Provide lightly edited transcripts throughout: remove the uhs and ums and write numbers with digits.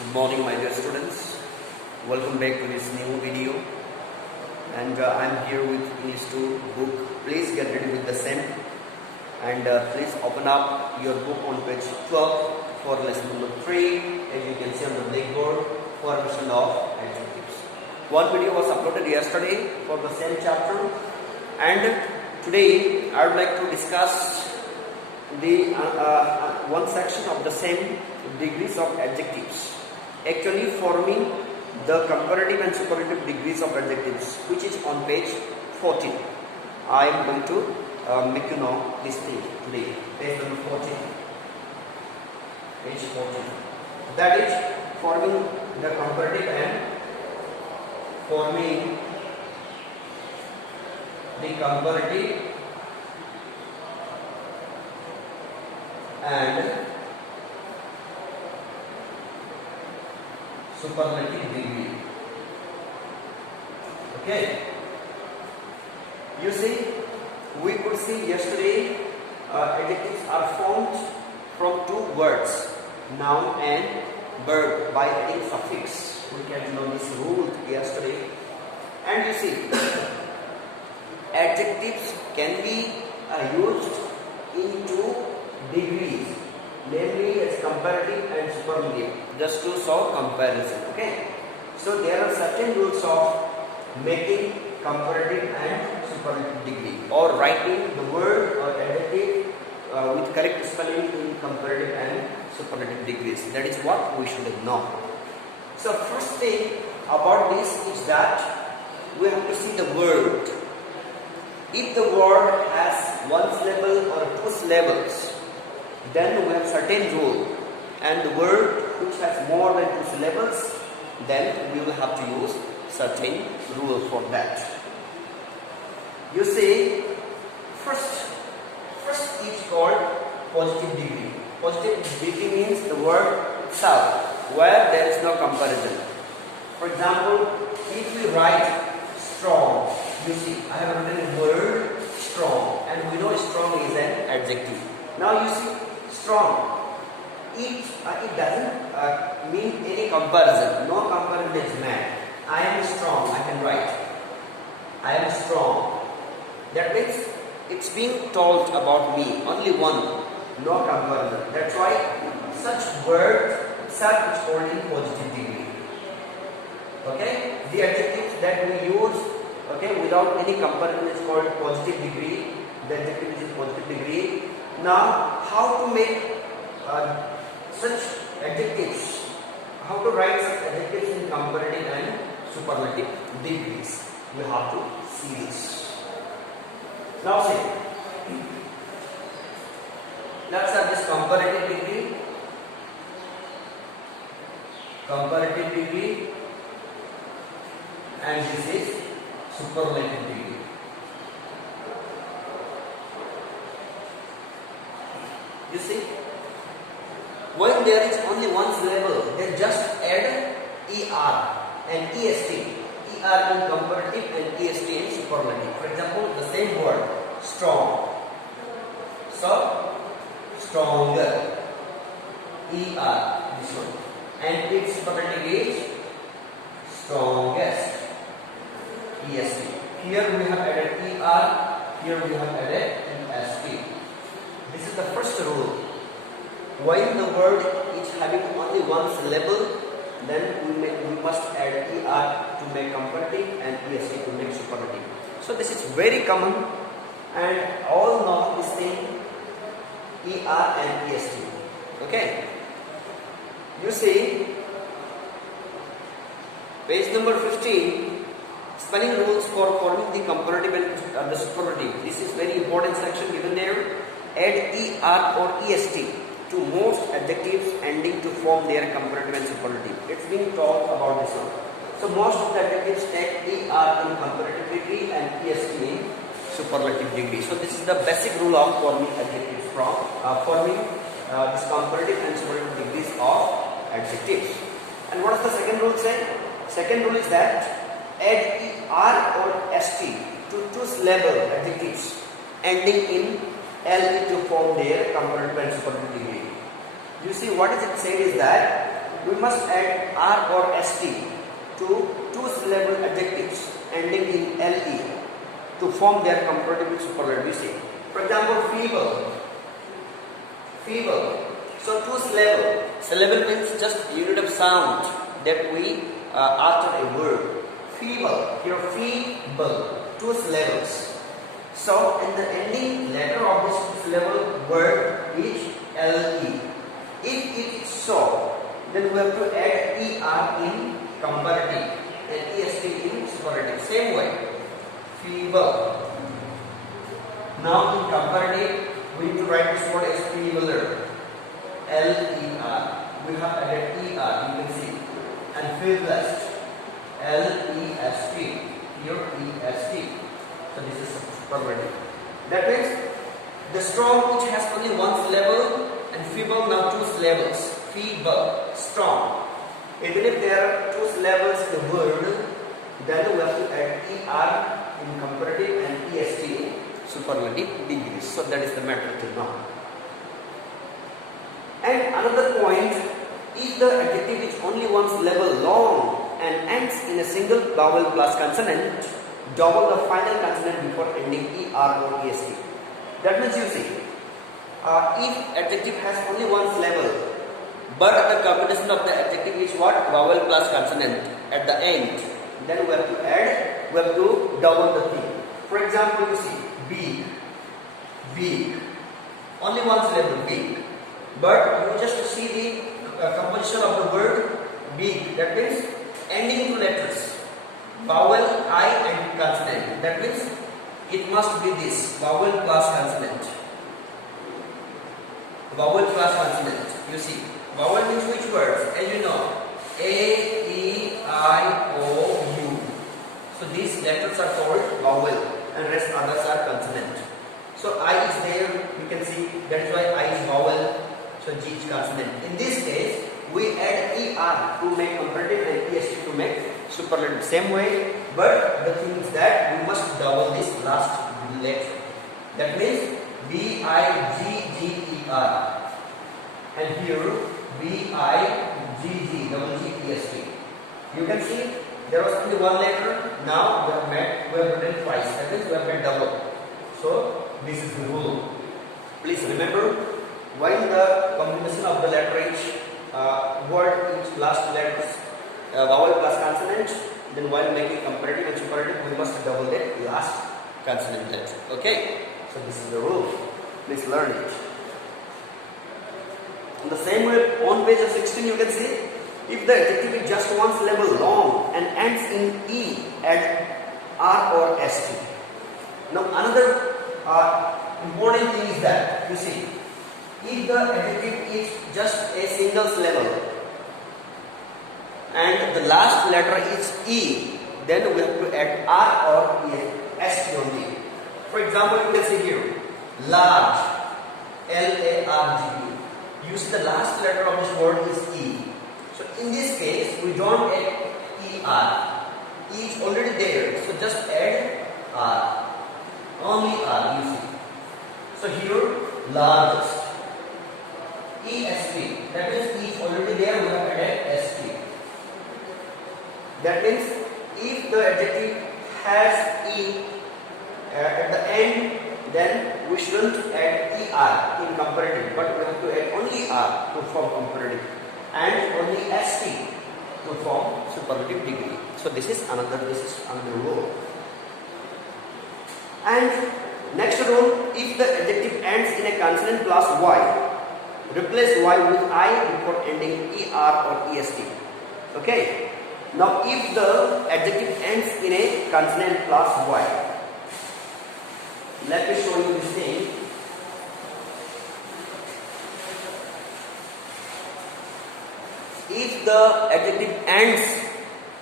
Good morning, my dear students. Welcome back to this new video. And I'm here with Eng-II book. Please get ready with the same. And please open up your book on page 12 for lesson number 3. As you can see on the blackboard, formation of adjectives. One video was uploaded yesterday for the same chapter. And today I would like to discuss the one section of the same degrees of adjectives, actually forming the comparative and superlative degrees of adjectives, which is on page 14. I am going to make you know this thing today. Page number 14. Page 14. That is forming the comparative and forming the comparative and superlative degree. Okay. You see, we could see yesterday adjectives are formed from two words, noun and verb, by adding suffix. We can know this rule yesterday. And you see, adjectives can be used in two degrees, namely as comparative and superlative, just to show comparison. Okay, so there are certain rules of making comparative and superlative degree, or writing the word or adjective with correct spelling in comparative and superlative degrees. That is what we should know. So first thing about this is that we have to see the word. If the word has one syllable or two syllables, then we have certain rule, and the word which has more than two syllables, then we will have to use certain rule for that. You see, first is called positive degree. Positive degree means the word itself, where there is no comparison. For example, if we write strong, you see, I have written the word strong, and we know strong is an adjective. Now you see, strong, it doesn't mean any comparison. No comparison is made. I am strong, I can write. I am strong. That means it's being told about me, only one, no comparison. That's why such word itself is called in positive degree. Okay? The adjectives that we use, okay, without any comparison is called positive degree. The adjective is in positive degree. Now, how to make such adjectives, how to write such adjectives in comparative and superlative degrees? You have to see this. Now see, let's have this comparative degree, and this is superlative degree. You see, when there is only one syllable, then just add er and est. Er in comparative and est in superlative. For example, the same word, strong. So, stronger. Er, this one. And its superlative is strongest. Est. Here we have added er, here we have added est. This is the first rule. When the word is having only one syllable, then we must add er to make comparative and est to make superlative. So this is very common, and all know this thing, er and est. Okay. You see, page number 15, spelling rules for forming the comparative and the superlative. This is very important section given there. Add er or est to most adjectives ending to form their comparative and superlative. It's being taught about this one. So most of the adjectives take er in comparative degree and est in superlative degree. So this is the basic rule of forming adjectives from forming this comparative and superlative degrees of adjectives. And what does the second rule say? Second rule is that add er or st to two syllable adjectives ending in le to form their comparative and superlative degree. You see, what is it said is that we must add R or ST to two-syllable adjectives ending in LE to form their comparative with superlative. You see, for example, feeble. Feeble. So two-syllable. Syllable means just unit of sound that we after a word. Feeble. Here, feeble. Two syllables. So, in the ending letter of this two-syllable word is LE. If it is so, then we have to add ER in comparative and EST in superlative. Same way. Feeble. Now, in comparative, we need to write this word as feebler. LER. We have added ER, you can see. And feeblest. LEST. Here EST. So this is superlative. That means the strong which has only one syllable and feeble now two syllables. Feeble, strong. Even if there are two syllables in the word, then we have to add ER in comparative and EST in superlative degrees. So that is the matter till now. And another point, if the adjective is only one syllable long and ends in a single vowel plus consonant, double the final consonant before ending ER or EST. That means you see, if adjective has only one syllable, but the combination of the adjective is what? Vowel plus consonant at the end. Then we have to add, we have to double the thing. For example, you see, big, big. Only one syllable, big. But you just see the composition of the word big. That means ending two letters. Vowel, I and consonant. That means it must be this. Vowel plus consonant. Vowel plus consonant. You see. Vowel means which words? As you know. A, E, I, O, U. So these letters are called vowel and rest others are consonant. So I is there. You can see. That is why I is vowel. So G is consonant. In this case, we add ER to make comparative and EST to make superlative. Same way, but the thing is that we must double this last letter. That means B-I-G-G-E-R. And here B-I-G-G, double G-E-S-T. You can see there was only one letter. Now we have written twice. That means we have made double. So this is the rule. Please remember, while the combination of the letter each word each last letters vowel plus consonant, then while making comparative and superlative we must double the last consonant letter. Okay, so this is the rule. Please learn it. In the same way, on page 16 you can see, if the adjective is just one syllable long and ends in E, add R or ST. Now another important thing is that, you see, if the adjective is just a single syllable and the last letter is E, then we have to add R or ST only. For example, you can see here, large, L-A-R-G-E. You see the last letter of this word is E. So in this case, we don't add ER. E is already there, so just add R. Only R, you see. So here, largest. EST. That means E is already there, we have added ST. That means if the adjective has E at the end, then we shouldn't add ER in comparative, but we have to add only R to form comparative and only ST to form superlative degree. So this is another rule. And next rule, if the adjective ends in a consonant plus Y, replace Y with I before ending ER or EST. Okay. Now if the adjective ends in a consonant plus Y, let me show you this thing. If the adjective ends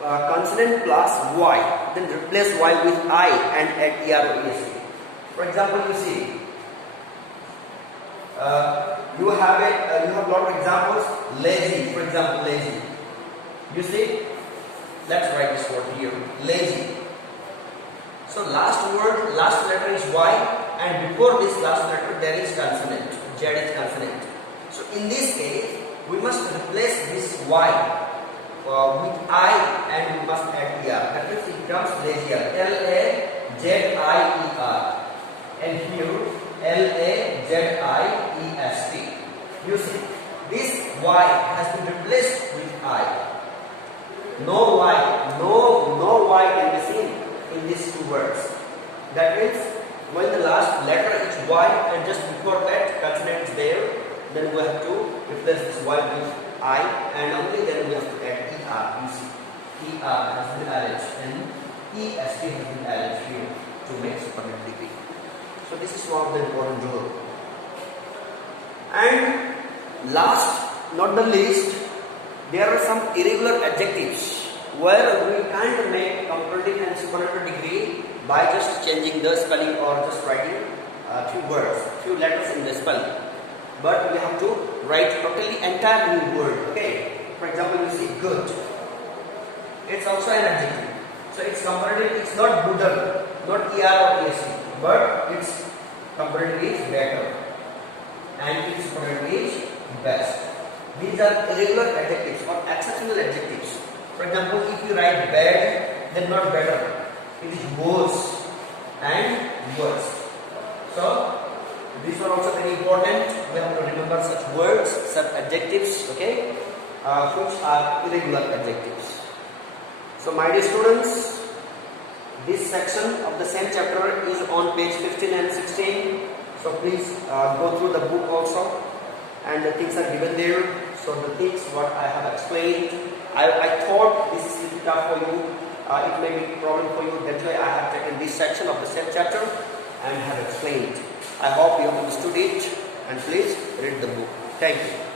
consonant plus Y, then replace Y with I and add ER or EST. For example, you see, you have a lot of examples. Lazy, for example, lazy. You see, let's write this word here, lazy. So last word, last letter is Y, and before this last letter there is consonant. Z is consonant. So in this case, we must replace this Y Y with I and we must add ER. That means it becomes lazier. L-A-Z-I-E-R. And here L-A-Z-I-E-S-T. You see, this Y has been replaced with I. No Y, no Y can be seen in these two words. That means when the last letter is Y and just before that consonant is there, then we have to replace this Y with I and only then we have to add ER. You see, ER has been added and EST has been added here to make superlative degree. So this is one of the important rule. And last, not the least, there are some irregular adjectives where we can't make comparative and superlative degree by just changing the spelling or just writing few words, few letters in the spelling. But we have to write totally entire new word. Okay. For example, you see good. It's also an adjective. So it's comparative. It's not gooder, not er or est, but its comparative is better, and its superlative is best. These are irregular adjectives or exceptional adjectives. For example, if you write bad, then not better. It is worse and worse. So these are also very important. We have to remember such words, such adjectives, okay, which are irregular adjectives. So my dear students, this section of the same chapter is on page 15 and 16. So please go through the book also, and the things are given there. So the things what I have explained, I thought this is little tough for you. It may be a problem for you. That's why I have taken this section of the same chapter and have explained. I hope you have understood it, and please read the book. Thank you.